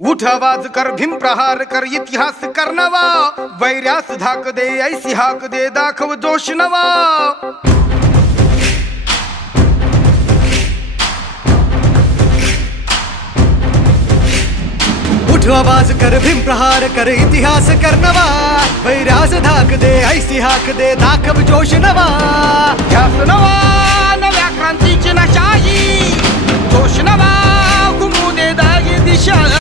उठ आवाज कर, भीम प्रहार कर, इतिहास कर नवा, वैर्यास धाक दे, ऐसी हाक दे, दाखव जोश नवा. उठ आवाज कर, भीम प्रहार कर, इतिहास कर नवा, वैर्यास धाक दे, ऐसी हाक दे, दाखव जोश नवा. ध्यास नवा, नव्या क्रांतीची नशाही, जोश नवा, घुमू दे दागी दिशा.